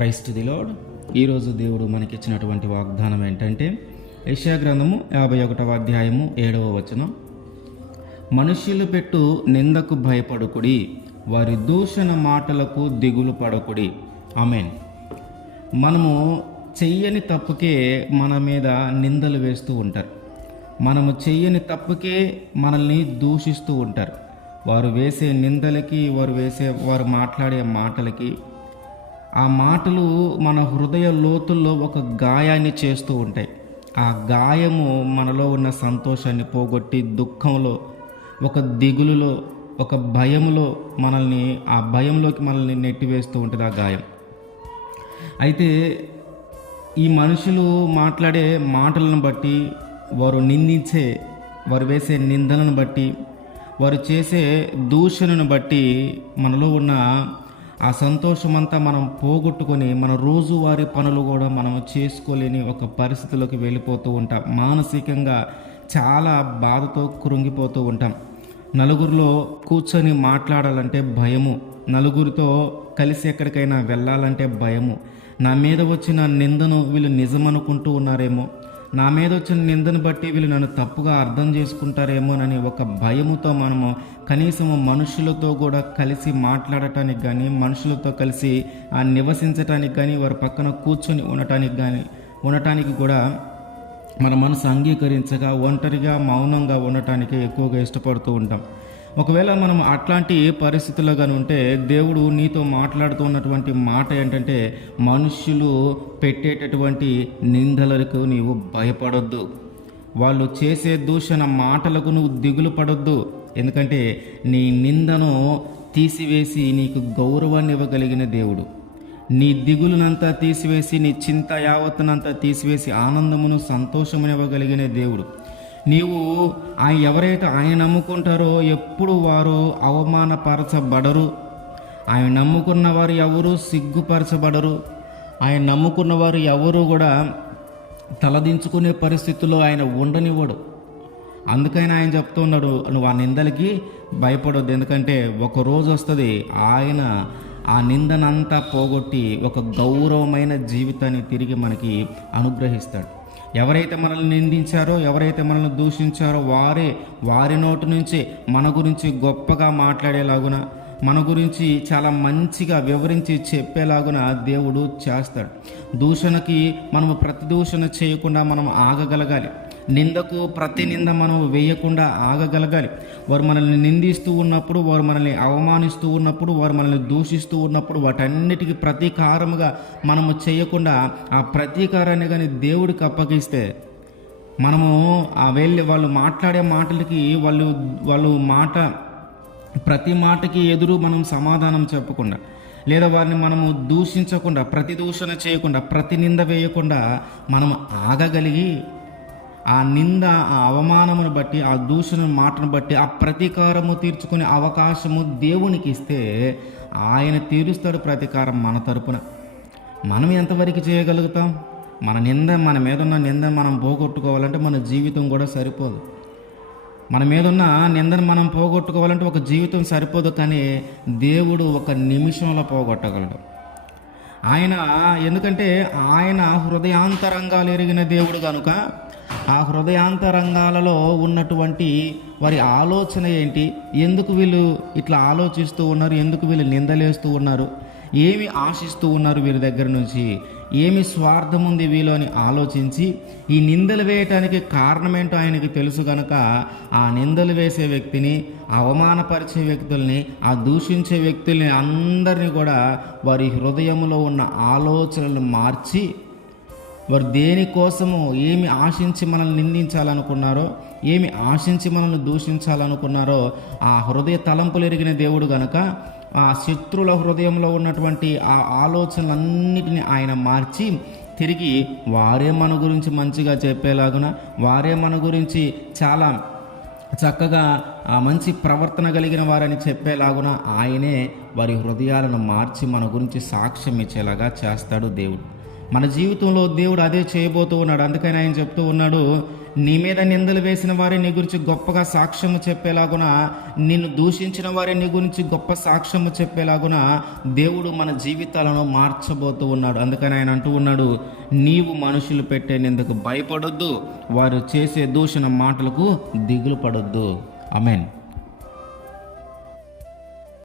Christ the lord. ఈరోజు దేవుడు మనకిచ్చినటువంటి వాగ్దానం ఏంటంటే యెషయా గ్రంథము 51వ అధ్యాయము 7వ వచనం. మనుష్యులు పెట్టు నిందకు భయపడుకుడి, వారి దూషణ మాటలకు దిగులు పడకుడి. ఆమేన్. మనము చెయ్యని తప్పుకే మన మీద నిందలు వేస్తూ ఉంటారు. మనము చెయ్యని తప్పుకే మనల్ని దూషిస్తూ ఉంటారు. వారు వేసే నిందలకి, వారు మాట్లాడే మాటలకి, ఆ మాటలు మన హృదయ లోతుల్లో ఒక గాయాన్ని చేస్తూ ఉంటాయి. ఆ గాయము మనలో ఉన్న సంతోషాన్ని పోగొట్టి దుఃఖంలో, ఒక దిగులులో, ఒక భయంలో ఆ భయంలోకి మనల్ని నెట్టివేస్తూ ఉంటుంది ఆ గాయం. అయితే ఈ మనుషులు మాట్లాడే మాటలను బట్టి, వారు వేసే నిందలను బట్టి, వారు చేసే దూషణను బట్టి మనలో ఉన్న ఆ సంతోషమంతా మనం పోగొట్టుకొని మన రోజువారీ పనులు కూడా మనం చేసుకోలేని ఒక పరిస్థితిలోకి వెళ్ళిపోతూ ఉంటాం. మానసికంగా చాలా బాధతో కృంగిపోతూ ఉంటాం. నలుగురిలో కూర్చొని మాట్లాడాలంటే భయము, నలుగురితో కలిసి ఎక్కడికైనా వెళ్ళాలంటే భయము. నా మీద వచ్చిన నిందను వీళ్ళు నిజమనుకుంటూ ఉన్నారేమో, నా మీద వచ్చిన నిందను బట్టి వీళ్ళు నన్ను తప్పుగా అర్థం చేసుకుంటారేమోనని ఒక భయముతో మనము కనీసము మనుషులతో కూడా కలిసి మాట్లాడటానికి కానీ, మనుషులతో కలిసి నివసించటానికి కానీ, వారి పక్కన కూర్చొని ఉండటానికి కూడా మన మనసు అంగీకరించగా ఒంటరిగా మౌనంగా ఉండటానికి ఎక్కువగా ఇష్టపడుతూ ఉంటాం. ఒకవేళ మనం అట్లాంటి పరిస్థితుల్లో కానీ ఉంటే దేవుడు నీతో మాట్లాడుతున్నటువంటి మాట ఏంటంటే, మనుష్యులు పెట్టేటటువంటి నిందలకు నీవు భయపడొద్దు, వాళ్ళు చేసే దూషణ మాటలకు నువ్వు దిగులు పడొద్దు. ఎందుకంటే నీ నిందను తీసివేసి నీకు గౌరవాన్ని ఇవ్వగలిగిన దేవుడు, నీ దిగులునంతా తీసివేసి, నీ చింత యావత్తునంతా తీసివేసి ఆనందమును సంతోషమును ఇవ్వగలిగిన దేవుడు. నీవు ఎవరైతే ఆయన నమ్ముకుంటారో ఎప్పుడు వారు అవమానపరచబడరు. ఆయన నమ్ముకున్న వారు ఎవరు సిగ్గుపరచబడరు. ఆయన నమ్ముకున్న వారు ఎవరు కూడా తలదించుకునే పరిస్థితుల్లో ఆయన ఉండనివ్వడు. అందుకని ఆయన చెప్తున్నాడు, నువ్వు ఆ నిందలకి భయపడొద్దు. ఎందుకంటే ఒక రోజు వస్తుంది, ఆయన ఆ నిందనంతా పోగొట్టి ఒక గౌరవమైన జీవితాన్ని తిరిగి మనకి అనుగ్రహిస్తాడు. ఎవరైతే మనల్ని నిందించారో, ఎవరైతే మనల్ని దూషించారో వారి నోటి నుంచి మన గురించి గొప్పగా మాట్లాడేలాగున, మన గురించి చాలా మంచిగా వివరించి చెప్పేలాగున దేవుడు చేస్తాడు. దూషణకి మనము ప్రతి దూషణ చేయకుండా మనం ఆగగలగాలి. నిందకు ప్రతి నింద మనం వేయకుండా ఆగగలగాలి. వారు మనల్ని నిందిస్తూ ఉన్నప్పుడు, వారు మనల్ని అవమానిస్తూ ఉన్నప్పుడు, వారు మనల్ని దూషిస్తూ ఉన్నప్పుడు వాటన్నిటికీ ప్రతీకారముగా మనము చేయకుండా ఆ ప్రతీకారాన్ని కానీ దేవుడికి అప్పగిస్తే, మనము వాళ్ళు మాట్లాడే మాటలకి ప్రతి మాటకి ఎదురు మనం సమాధానం చెప్పకుండా, లేదా వారిని మనము దూషించకుండా, ప్రతి దూషణ చేయకుండా, ప్రతి నింద వేయకుండా మనం ఆగగలిగి ఆ నింద, ఆ అవమానమును బట్టి, ఆ దూషణ మాటను బట్టి ఆ ప్రతీకారము తీర్చుకునే అవకాశము దేవునికి ఇస్తే ఆయన తీరుస్తాడు ప్రతీకారం మన తరపున. మనం ఎంతవరకు చేయగలుగుతాం? మన మీద ఉన్న నింద మనం పోగొట్టుకోవాలంటే మన జీవితం కూడా సరిపోదు. మన మీద ఉన్న నిందను మనం పోగొట్టుకోవాలంటే ఒక జీవితం సరిపోదు. కానీ దేవుడు ఒక నిమిషంలో పోగొట్టగలడు. ఎందుకంటే ఆయన హృదయాంతరంగాలు ఎరిగిన దేవుడు కనుక, ఆ హృదయాంతరంగాలలో ఉన్నటువంటి వారి ఆలోచన ఏంటి, ఎందుకు వీళ్ళు ఇట్లా ఆలోచిస్తూ ఉన్నారు, ఎందుకు వీళ్ళు నిందలేస్తూ ఉన్నారు, ఏమి ఆశిస్తూ ఉన్నారు వీరి దగ్గర నుంచి, ఏమి స్వార్థం ఉంది వీళ్ళు అని ఆలోచించి ఈ నిందలు వేయటానికి కారణమేంటో ఆయనకి తెలుసు కనుక, ఆ నిందలు వేసే వ్యక్తిని, అవమానపరిచే వ్యక్తుల్ని, ఆ దూషించే వ్యక్తుల్ని అందరినీ కూడా వారి హృదయంలో ఉన్న ఆలోచనలు మార్చి, వారు దేనికోసము ఏమి ఆశించి మనల్ని నిందించాలనుకున్నారో, ఏమి ఆశించి మనల్ని దూషించాలనుకున్నారో ఆ హృదయ తలంపులు ఎరిగిన దేవుడు గనుక ఆ శత్రుల హృదయంలో ఉన్నటువంటి ఆ ఆలోచనలన్నిటిని ఆయన మార్చి తిరిగి వారే మన గురించి మంచిగా చెప్పేలాగున, వారే మన గురించి చాలా చక్కగా మంచి ప్రవర్తన కలిగిన వారని చెప్పేలాగున ఆయనే వారి హృదయాలను మార్చి మన గురించి సాక్ష్యం ఇచ్చేలాగా చేస్తాడు దేవుడు. మన జీవితంలో దేవుడు అదే చేయబోతూ ఉన్నాడు. అందుకని ఆయన చెప్తూ ఉన్నాడు, నీ మీద నిందలు వేసిన వారి నీ గురించి గొప్పగా సాక్ష్యము చెప్పేలాగున, నిన్ను దూషించిన వారి నీ గురించి గొప్ప సాక్ష్యము చెప్పేలాగున దేవుడు మన జీవితాలను మార్చబోతూ ఉన్నాడు. అందుకని ఆయన అంటూ ఉన్నాడు, నీవు మనుషులు పెట్టే నిందకు భయపడొద్దు, వారు చేసే దూషణ మాటలకు దిగులు పడొద్దు. ఆమేన్.